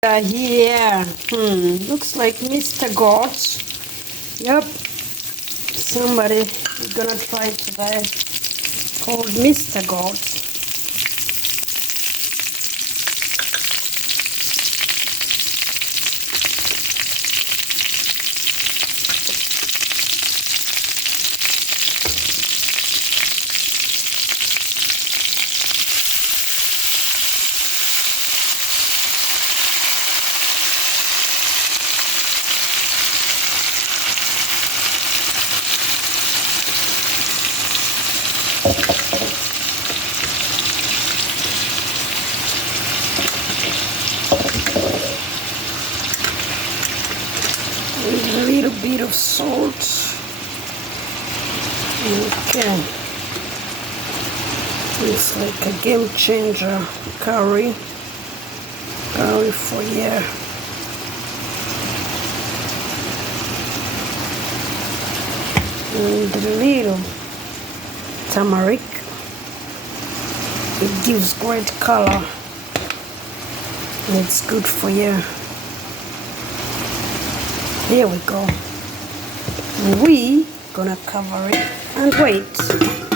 Here, looks like Mr. Goat. Yep, somebody is gonna try today. Called Mr. Goat. With a little bit of salt. Okay. It's like a game changer curry. Curry for you. And a little turmeric. It gives great color. And it's good for you. There we go. We gonna cover it and wait.